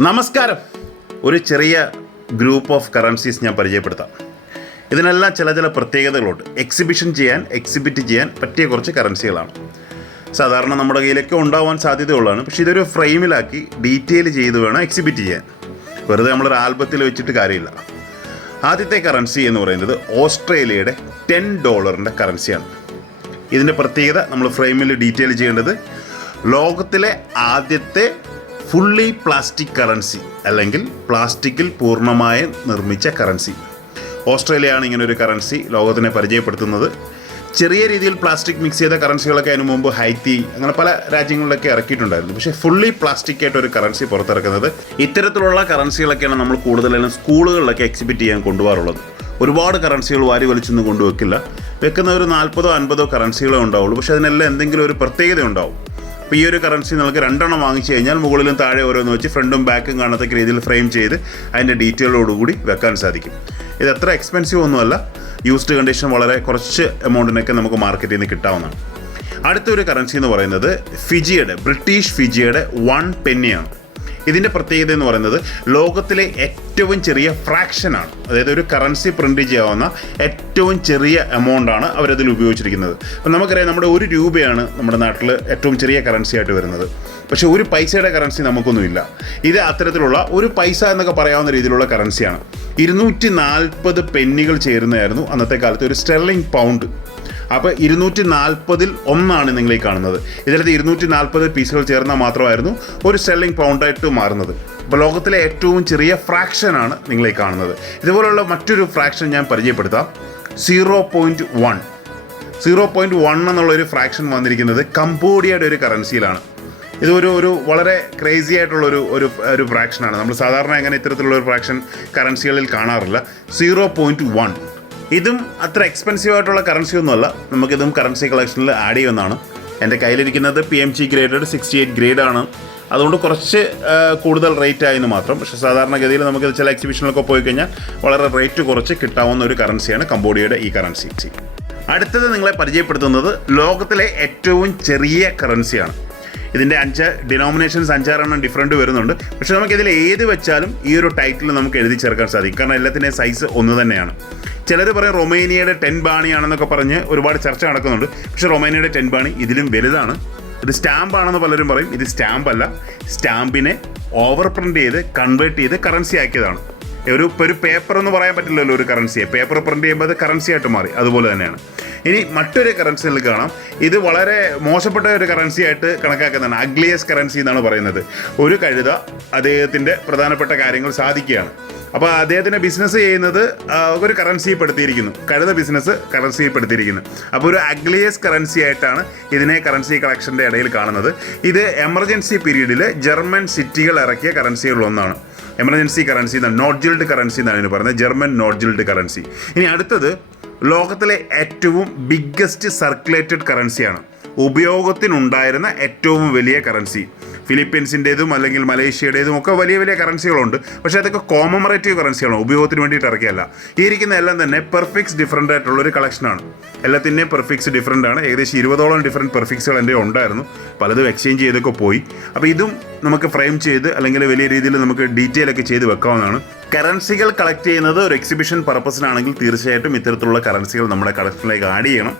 നമസ്കാരം. ഒരു ചെറിയ ഗ്രൂപ്പ് ഓഫ് കറൻസീസ് ഞാൻ പരിചയപ്പെടുത്താം. ഇതിനെല്ലാം ചില ചില പ്രത്യേകതകളുണ്ട്. എക്സിബിഷൻ ചെയ്യാൻ എക്സിബിറ്റ് ചെയ്യാൻ പറ്റിയ കുറച്ച് കറൻസികളാണ്. സാധാരണ നമ്മുടെ കയ്യിലൊക്കെ ഉണ്ടാവാൻ സാധ്യതയുള്ളതാണ്. പക്ഷേ ഇതൊരു ഫ്രെയിമിലാക്കി ഡീറ്റെയിൽ ചെയ്ത് വേണം എക്സിബിറ്റ് ചെയ്യാൻ. വെറുതെ നമ്മളൊരു ആൽബത്തിൽ വെച്ചിട്ട് കാര്യമില്ല. ആദ്യത്തെ കറൻസി എന്ന് പറയുന്നത് ഓസ്ട്രേലിയയുടെ ടെൻ ഡോളറിന്റെ കറൻസിയാണ്. ഇതിന്റെ പ്രത്യേകത നമ്മൾ ഫ്രെയിമിൽ ഡീറ്റെയിൽ ചെയ്യേണ്ടത് ലോകത്തിലെ ആദ്യത്തെ ഫുള്ളി പ്ലാസ്റ്റിക് കറൻസി അല്ലെങ്കിൽ പ്ലാസ്റ്റിക്കിൽ പൂർണമായി നിർമ്മിച്ച കറൻസി ഓസ്ട്രേലിയയാണ് ഇങ്ങനെ ഒരു കറൻസി ലോകത്തിനെ പരിചയപ്പെടുത്തുന്നത്. ചെറിയ രീതിയിൽ പ്ലാസ്റ്റിക് മിക്സ് ചെയ്ത കറൻസികളൊക്കെ അതിനു മുമ്പ് ഹൈത്തി അങ്ങനെ പല രാജ്യങ്ങളിലൊക്കെ ഇറക്കിയിട്ടുണ്ടായിരുന്നു. പക്ഷേ ഫുള്ളി പ്ലാസ്റ്റിക് ആയിട്ട് ഒരു കറൻസി പുറത്തിറക്കുന്നത് ഇത്തരത്തിലുള്ള കറൻസികളൊക്കെയാണ് നമ്മൾ കൂടുതലും സ്കൂളുകളിലൊക്കെ എക്സിബിറ്റ് ചെയ്യാൻ കൊണ്ടുപോകാറുള്ളത്. ഒരുപാട് കറൻസികൾ വാരി വലിച്ചൊന്നും കൊണ്ടുവെക്കില്ല. വെക്കുന്ന ഒരു നാൽപ്പതോ അൻപതോ കറൻസികളോ ഉണ്ടാവുള്ളൂ. പക്ഷേ അതിനെല്ലാം എന്തെങ്കിലും ഒരു പ്രത്യേകത ഉണ്ടാവും. അപ്പോൾ ഈ ഒരു കറൻസി നമുക്ക് രണ്ടെണ്ണം വാങ്ങിച്ചു കഴിഞ്ഞാൽ മുകളിലും താഴെ ഓരോന്ന് വെച്ച് ഫ്രണ്ടും ബാക്കും കാണത്തക്ക രീതിയിൽ ഫ്രെയിം ചെയ്ത് അതിന്റെ ഡീറ്റെയിലോടുകൂടി വെക്കാൻ സാധിക്കും. ഇത് എത്ര എക്സ്പെൻസീവ് ഒന്നുമല്ല. യൂസ്ഡ് കണ്ടീഷൻ വളരെ കുറച്ച് എമൗണ്ടിനൊക്കെ നമുക്ക് മാർക്കറ്റിൽ നിന്ന് കിട്ടാവുന്നതാണ്. അടുത്തൊരു കറൻസി എന്ന് പറയുന്നത് ഫിജിയുടെ ബ്രിട്ടീഷ് ഫിജിയുടെ വൺ പെന്നിയാണ് ഇതിന്റെ പ്രത്യേകത എന്ന് പറയുന്നത് ലോകത്തിലെ ഏറ്റവും ചെറിയ ഫ്രാക്ഷനാണ് അതായത് ഒരു കറൻസി പ്രിന്റ് ചെയ്യാവുന്ന ഏറ്റവും ചെറിയ എമൗണ്ടാണ് അവരതിൽ ഉപയോഗിച്ചിരിക്കുന്നത്. അപ്പം നമുക്കറിയാം നമ്മുടെ ഒരു രൂപയാണ് നമ്മുടെ നാട്ടിൽ ഏറ്റവും ചെറിയ കറൻസി ആയിട്ട് വരുന്നത്. പക്ഷേ ഒരു പൈസയുടെ കറൻസി നമുക്കൊന്നുമില്ല. ഇത് അത്തരത്തിലുള്ള ഒരു പൈസ എന്നൊക്കെ പറയാവുന്ന രീതിയിലുള്ള കറൻസിയാണ് ഇരുന്നൂറ്റി നാൽപ്പത് പെന്നികൾ ചേരുന്നതായിരുന്നു അന്നത്തെ കാലത്ത് ഒരു സ്റ്റെർലിംഗ് പൗണ്ട് അപ്പോൾ ഇരുന്നൂറ്റി നാൽപ്പതിൽ ഒന്നാണ് നിങ്ങൾ ഈ കാണുന്നത്. ഇതിലത്തെ ഇരുന്നൂറ്റി നാൽപ്പത് പീസുകൾ ചേർന്നാൽ മാത്രമായിരുന്നു ഒരു സെല്ലിംഗ് പൗണ്ടായിട്ട് മാറുന്നത്. അപ്പോൾ ലോകത്തിലെ ഏറ്റവും ചെറിയ ഫ്രാക്ഷനാണ് നിങ്ങൾ ഈ കാണുന്നത്. ഇതുപോലുള്ള മറ്റൊരു ഫ്രാക്ഷൻ ഞാൻ പരിചയപ്പെടുത്താം. Zero point one zero point one എന്നുള്ളൊരു ഫ്രാക്ഷൻ വന്നിരിക്കുന്നത് കംബോഡിയയുടെ ഒരു കറൻസിയിലാണ് ഇതൊരു ഒരു വളരെ ക്രേസി ആയിട്ടുള്ള ഒരു ഒരു ഒരു ഫ്രാക്ഷനാണ് നമ്മൾ സാധാരണ എങ്ങനെ ഇത്തരത്തിലുള്ള ഒരു ഫ്രാക്ഷൻ കറൻസികളിൽ കാണാറില്ല. സീറോ പോയിന്റ് വൺ ഇതും അത്ര എക്സ്പെൻസീവ് ആയിട്ടുള്ള കറൻസി ഒന്നുമല്ല നമുക്കിതും കറൻസി കളക്ഷനിൽ ആഡ് ചെയ്യുന്നതാണ്. എന്റെ കയ്യിലിരിക്കുന്നത് P M G graded sixty eight ഗ്രേഡാണ് അതുകൊണ്ട് കുറച്ച് കൂടുതൽ റേറ്റ് ആയെന്ന് മാത്രം. പക്ഷെ സാധാരണഗതിയിൽ നമുക്ക് ചില എക്സിബിഷനിലൊക്കെ പോയി കഴിഞ്ഞാൽ വളരെ റേറ്റ് കുറച്ച് കിട്ടാവുന്ന ഒരു കറൻസിയാണ് കംബോഡിയയുടെ ഈ കറൻസി അടുത്തത് നിങ്ങളെ പരിചയപ്പെടുത്തുന്നത് ലോകത്തിലെ ഏറ്റവും ചെറിയ കറൻസിയാണ് ഇതിന്റെ അഞ്ച് ഡിനോമിനേഷൻസ് അഞ്ചാറെണ്ണം ഡിഫറന്റ് വരുന്നുണ്ട്. പക്ഷേ നമുക്ക് ഇതിൽ ഏത് വെച്ചാലും ഈ ഒരു ടൈറ്റിൽ നമുക്ക് എഴുതി ചേർക്കാൻ സാധിക്കും. കാരണം എല്ലാത്തിന്റെയും സൈസ് ഒന്ന് തന്നെയാണ്. ചിലർ പറയും റൊമേനിയയുടെ ടെൻ ബാണിയാണെന്നൊക്കെ പറഞ്ഞ് ഒരുപാട് ചർച്ച നടക്കുന്നുണ്ട്. പക്ഷേ റൊമേനിയയുടെ ടെൻ ബാണി ഇതിലും വലുതാണ്. ഇത് സ്റ്റാമ്പ് ആണെന്ന് പലരും പറയും. ഇത് സ്റ്റാമ്പ് അല്ല. സ്റ്റാമ്പിനെ ഓവർ പ്രിന്റ് ചെയ്ത് കൺവേർട്ട് ചെയ്ത് കറൻസി ആക്കിയതാണ്. ഒരു ഒരു പേപ്പർ എന്ന് പറയാൻ പറ്റില്ലല്ലോ ഒരു കറൻസിയെ പേപ്പർ പ്രിന്റ് ചെയ്യുമ്പോൾ അത് കറൻസി ആയിട്ട് മാറി. അതുപോലെ തന്നെയാണ്. ഇനി മറ്റൊരു കറൻസികൾ കാണാം. ഇത് വളരെ മോശപ്പെട്ട ഒരു കറൻസി ആയിട്ട് കണക്കാക്കുന്നതാണ്. അഗ്ലിയസ് കറൻസി എന്നാണ് പറയുന്നത്. ഒരു കഴുത അദ്ദേഹത്തിന്റെ പ്രധാനപ്പെട്ട കാര്യങ്ങൾ സാധിക്കുകയാണ്. അപ്പോൾ അദ്ദേഹത്തിന്റെ ബിസിനസ് ചെയ്യുന്നത് ഒരു കറൻസിപ്പെടുത്തിയിരിക്കുന്നു കഴുത ബിസിനസ് കറൻസിപ്പെടുത്തിയിരിക്കുന്നു അപ്പോൾ ഒരു അഗ്ലിയസ് കറൻസി ആയിട്ടാണ് ഇതിനെ കറൻസി കളക്ഷന്റെ ഇടയിൽ കാണുന്നത്. ഇത് എമർജൻസി പീരീഡിൽ ജർമ്മൻ സിറ്റികൾ ഇറക്കിയ കറൻസികളിലൊന്നാണ് എമർജൻസി കറൻസി എന്നാണ് നോട്ട് ജിൽഡ് കറൻസി എന്നാണ് ഇതിന് പറയുന്നത്. ജർമ്മൻ നോട്ട് ജിൽഡ് കറൻസി ഇനി അടുത്തത് ലോകത്തിലെ ഏറ്റവും ബിഗ്ഗസ്റ്റ് സർക്കുലേറ്റഡ് കറൻസിയാണ് ഉപയോഗത്തിനുണ്ടായിരുന്ന ഏറ്റവും വലിയ കറൻസി ഫിലിപ്പീൻസിന്റേതും അല്ലെങ്കിൽ മലേഷ്യയുടേതും ഒക്കെ വലിയ വലിയ കറൻസികളുണ്ട് പക്ഷേ അതൊക്കെ കോമമറേറ്റീവ് കറൻസിയാണ് ഉപയോഗത്തിന് വേണ്ടിയിട്ട് ഇറക്കിയല്ല. ഈ ഇരിക്കുന്ന എല്ലാം തന്നെ പെർഫിക്സ് ഡിഫറന്റ് ആയിട്ടുള്ള ഒരു കളക്ഷനാണ് എല്ലാത്തിന്റെയും പെർഫിക്സ് ഡിഫറന്റ് ആണ്. ഏകദേശം ഇരുപതോളം ഡിഫറെന്റ് പെർഫിക്സുകൾ എന്റെ ഉണ്ടായിരുന്നു. പലതും എക്സ്ചേഞ്ച് ചെയ്തൊക്കെ പോയി. അപ്പോൾ ഇതും നമുക്ക് ഫ്രെയിം ചെയ്ത് അല്ലെങ്കിൽ വലിയ രീതിയിൽ നമുക്ക് ഡീറ്റെയിൽ ഒക്കെ ചെയ്ത് വെക്കാവുന്നതാണ്. കറൻസികൾ കളക്ട് ചെയ്യുന്നത് ഒരു എക്സിബിഷൻ പർപ്പസിനാണെങ്കിൽ തീർച്ചയായിട്ടും ഇത്തരത്തിലുള്ള കറൻസികൾ നമ്മുടെ കളക്ഷനിലേക്ക് ആഡ് ചെയ്യണം.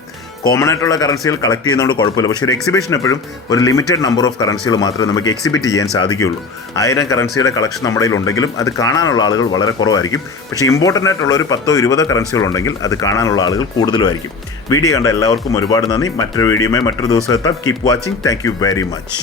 കോമൺ ആയിട്ടുള്ള കറൻസികൾ കളക്ട് ചെയ്യുന്നതുകൊണ്ട് കുഴപ്പമില്ല. പക്ഷേ ഒരു എക്സിബിഷൻ എപ്പോഴും ഒരു ലിമിറ്റഡ് നമ്പർ ഓഫ് കറൻസികൾ മാത്രമേ നമുക്ക് എക്സിബിറ്റ് ചെയ്യാൻ സാധിക്കുകയുള്ളൂ. ആയിരം കറൻസിയുടെ കളക്ഷൻ നമ്മുടെ ഉണ്ടെങ്കിലും അത് കാണാനുള്ള ആളുകൾ വളരെ കുറവായിരിക്കും. പക്ഷേ ഇമ്പോർട്ടന്റ് ആയിട്ടുള്ള ഒരു പത്തോ ഇരുപതോ കറൻസികൾ ഉണ്ടെങ്കിൽ അത് കാണാനുള്ള ആളുകൾ കൂടുതലുമായിരിക്കും. വീഡിയോ കണ്ട എല്ലാവർക്കും ഒരുപാട് നന്ദി. മറ്റൊരു വീഡിയോയുമായി മറ്റൊരു ദിവസം എത്താം. Keep watching thank very much